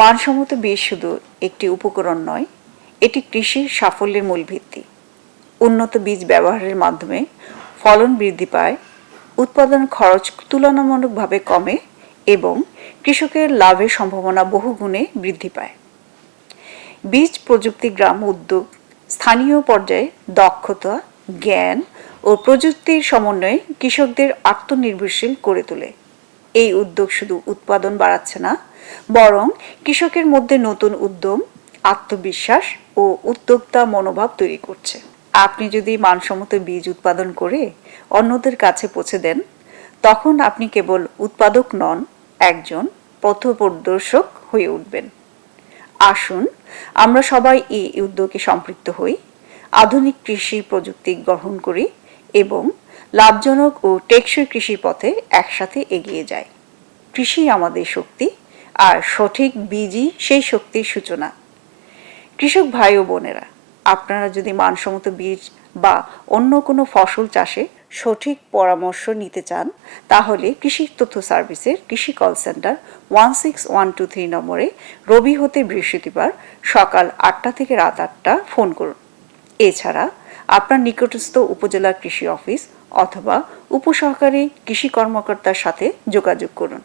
মানসম্মত বীজ শুধু একটি উপকরণ নয়, এটি কৃষির সাফল্যের মূল ভিত্তি। উন্নত বীজ ব্যবহারের মাধ্যমে ফলন বৃদ্ধি পায়, উৎপাদন খরচ তুলনামূলকভাবে কমে এবং কৃষকের লাভের সম্ভাবনা বহুগুণে বৃদ্ধি পায়। বীজ প্রযুক্তি গ্রাম উদ্যোগ স্থানীয় পর্যায়ে দক্ষতা, জ্ঞান ও প্রযুক্তির সমন্বয়ে কৃষকদের আত্মনির্ভরশীল করে তোলে। এই উদ্যোগ শুধু উৎপাদন বাড়াচ্ছে না, বরং কৃষকের মধ্যে নতুন উদ্যম, আত্মবিশ্বাস ও উদ্যোক্তা মনোভাব তৈরি করছে। আপনি যদি মানসম্মত বীজ উৎপাদন করে অন্যদের কাছে পৌঁছে দেন, তখন আপনি কেবল উৎপাদক নন, একজন পথপ্রদর্শক হয়ে উঠবেন। আসুন আমরা সবাই এই উদ্যোগে সম্পৃক্ত হই, আধুনিক কৃষি প্রযুক্তি গ্রহণ করি এবং লাভজনক ও টেকসই কৃষির পথে একসাথে এগিয়ে যাই। কৃষি আমাদের শক্তি, আর সঠিক বীজই সেই শক্তির সূচনা। কৃষক ভাই ও বোনেরা, আপনারা যদি মানসম্মত বীজ বা অন্য কোনো ফসল চাষে সঠিক পরামর্শ নিতে চান, তাহলে কৃষি তথ্য সার্ভিসের কৃষি কল সেন্টার 16123 নম্বরে রবি হতে বৃহস্পতিবার সকাল 8টা থেকে রাত 8টা ফোন করুন। এছাড়া আপনার নিকটস্থ উপজেলা কৃষি অফিস অথবা উপসহকারী কৃষি কর্মকর্তার সাথে যোগাযোগ করুন।